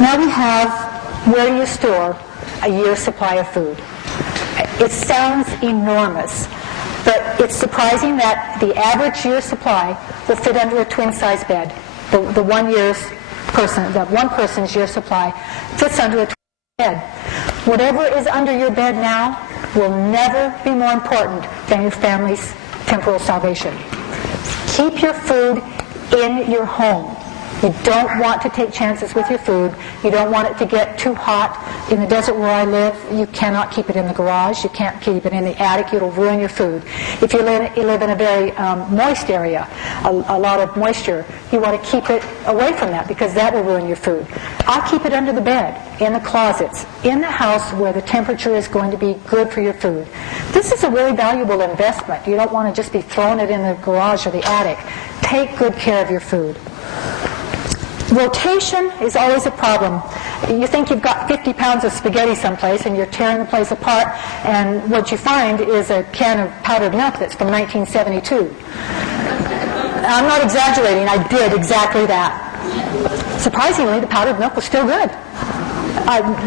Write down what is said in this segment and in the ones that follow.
Now we have where do you store a year's supply of food. It sounds enormous, but it's surprising that the average year's supply will fit under a twin-size bed. The one person's year's supply fits under a twin-size bed. Whatever is under your bed now will never be more important than your family's temporal salvation. Keep your food in your home. You don't want to take chances with your food. You don't want it to get too hot. In the desert where I live, you cannot keep it in the garage. You can't keep it in the attic. It'll ruin your food. If you live in a very moist area, a lot of moisture, you want to keep it away from that because that will ruin your food. I keep it under the bed, in the closets, in the house where the temperature is going to be good for your food. This is a really valuable investment. You don't want to just be throwing it in the garage or the attic. Take good care of your food. Rotation is always a problem. You think you've got 50 pounds of spaghetti someplace and you're tearing the place apart, and what you find is a can of powdered milk that's from 1972. I'm not exaggerating. I did exactly that. Surprisingly, the powdered milk was still good.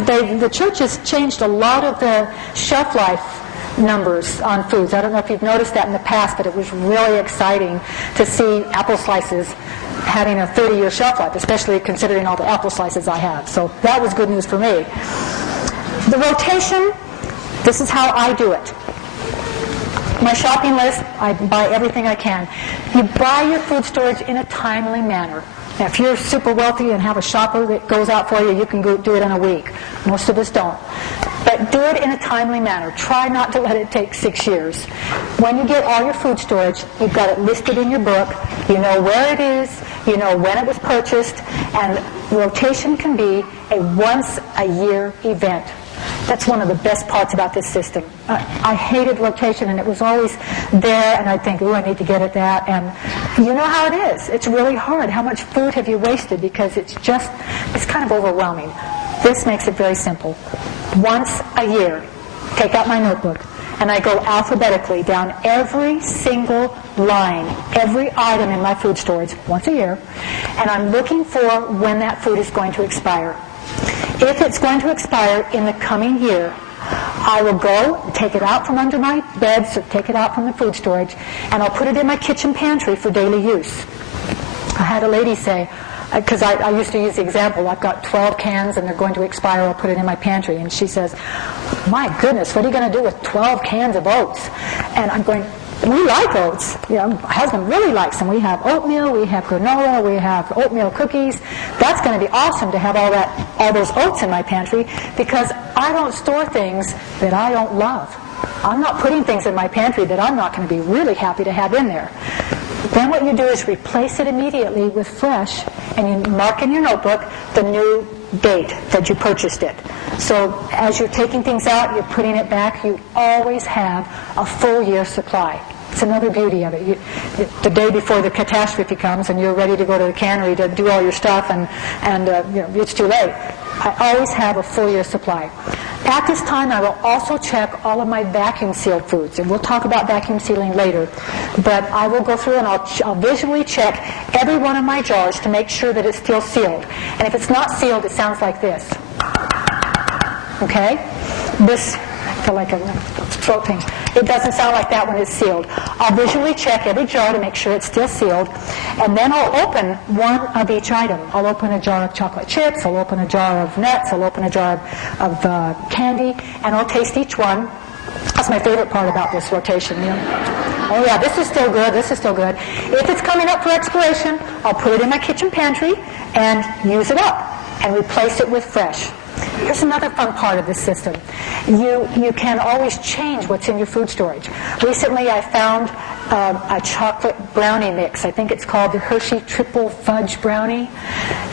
The church has changed a lot of the shelf life numbers on foods. I don't know if you've noticed that in the past, but it was really exciting to see apple slices having a 30-year shelf life, especially considering all the apple slices I have. So that was good news for me. The rotation, this is how I do it. My shopping list, I buy everything I can. You buy your food storage in a timely manner. Now, if you're super wealthy and have a shopper that goes out for you, you can go do it in a week. Most of us don't. But do it in a timely manner. Try not to let it take 6 years. When you get all your food storage, you've got it listed in your book. You know where it is. You know when it was purchased. And rotation can be a once-a-year event. That's one of the best parts about this system. I hated rotation, and it was always there, and I'd think, ooh, I need to get at that. And you know how it is. It's really hard. How much food have you wasted? Because it's kind of overwhelming. This makes it very simple. Once a year, take out my notebook, and I go alphabetically down every single line, every item in my food storage, once a year, and I'm looking for when that food is going to expire. If it's going to expire in the coming year, I will go, take it out from under my bed, so take it out from the food storage, and I'll put it in my kitchen pantry for daily use. I had a lady say, because I used to use the example, I've got 12 cans and they're going to expire, I'll put it in my pantry. And she says, my goodness, what are you going to do with 12 cans of oats? And I'm going, we like oats. You know, my husband really likes them. We have oatmeal, we have granola, we have oatmeal cookies. That's going to be awesome to have all those oats in my pantry, because I don't store things that I don't love. I'm not putting things in my pantry that I'm not going to be really happy to have in there. Then what you do is replace it immediately with fresh, and you mark in your notebook the new date that you purchased it. So as you're taking things out, you're putting it back, you always have a full year supply. It's another beauty of it. The day before the catastrophe comes and you're ready to go to the cannery to do all your stuff, and it's too late. I always have a full year supply. At this time, I will also check all of my vacuum sealed foods, and we'll talk about vacuum sealing later. But I will go through and I'll visually check every one of my jars to make sure that it's still sealed. And if it's not sealed, it sounds like this. Okay? This, I feel like a throat thing. It doesn't sound like that when it's sealed. I'll visually check every jar to make sure it's still sealed, and then I'll open one of each item. I'll open a jar of chocolate chips, I'll open a jar of nuts, I'll open a jar of candy, and I'll taste each one. That's my favorite part about this rotation. You know? Oh yeah, this is still good, this is still good. If it's coming up for expiration, I'll put it in my kitchen pantry and use it up and replace it with fresh. Here's another fun part of this system. You can always change what's in your food storage. Recently I found a chocolate brownie mix. I think it's called the Hershey Triple Fudge Brownie.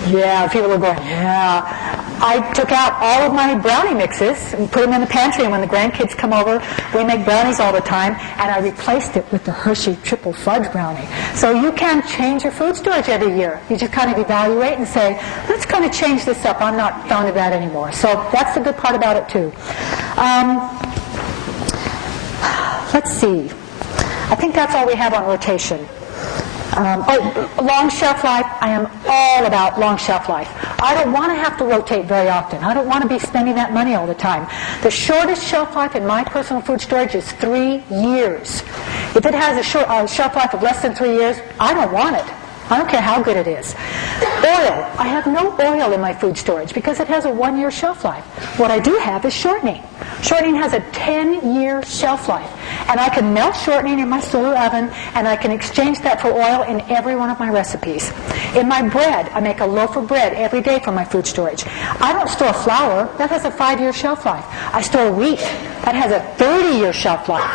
Yeah, people are going, yeah. I took out all of my brownie mixes and put them in the pantry, and when the grandkids come over, we make brownies all the time, and I replaced it with the Hershey Triple Fudge Brownie. So you can change your food storage every year. You just kind of evaluate and say, let's kind of change this up. I'm not fond of that anymore. So that's the good part about it too. Let's see. I think that's all we have on rotation. Long shelf life. I am all about long shelf life. I don't want to have to rotate very often. I don't want to be spending that money all the time. The shortest shelf life in my personal food storage is 3 years. If it has a shelf life of less than 3 years, I don't want it. I don't care how good it is. Oil. I have no oil in my food storage because it has a 1-year shelf life. What I do have is shortening. Shortening has a 10-year shelf life. And I can melt shortening in my solar oven, and I can exchange that for oil in every one of my recipes. In my bread, I make a loaf of bread every day for my food storage. I don't store flour. That has a 5-year shelf life. I store wheat. That has a 30-year shelf life.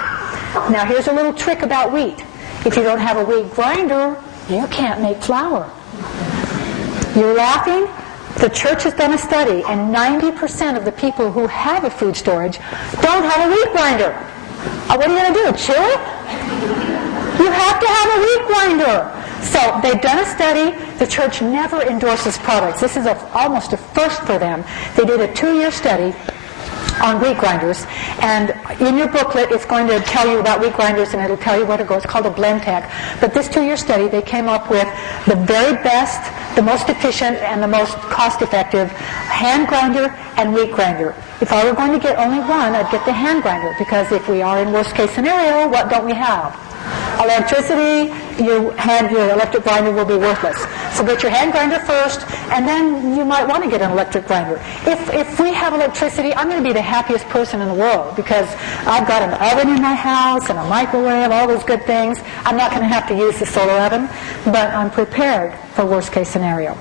Now, here's a little trick about wheat. If you don't have a wheat grinder, you can't make flour. You're laughing? The church has done a study, and 90% of the people who have a food storage don't have a wheat grinder. What are you going to do, chew it? You have to have a wheat grinder. So they've done a study. The church never endorses products. This is almost a first for them. They did a 2-year study on wheat grinders, and in your booklet it's going to tell you about wheat grinders, and it'll tell you what it goes. It's called a blend tech. But this 2-year study, they came up with the very best, the most efficient, and the most cost-effective hand grinder and wheat grinder. If I were going to get only one, I'd get the hand grinder, because if we are in worst-case scenario, what don't we have? Electricity. Your electric grinder will be worthless. So get your hand grinder first, and then you might want to get an electric grinder. If we have electricity, I'm going to be the happiest person in the world, because I've got an oven in my house and a microwave, all those good things. I'm not going to have to use the solar oven, but I'm prepared for worst case scenario.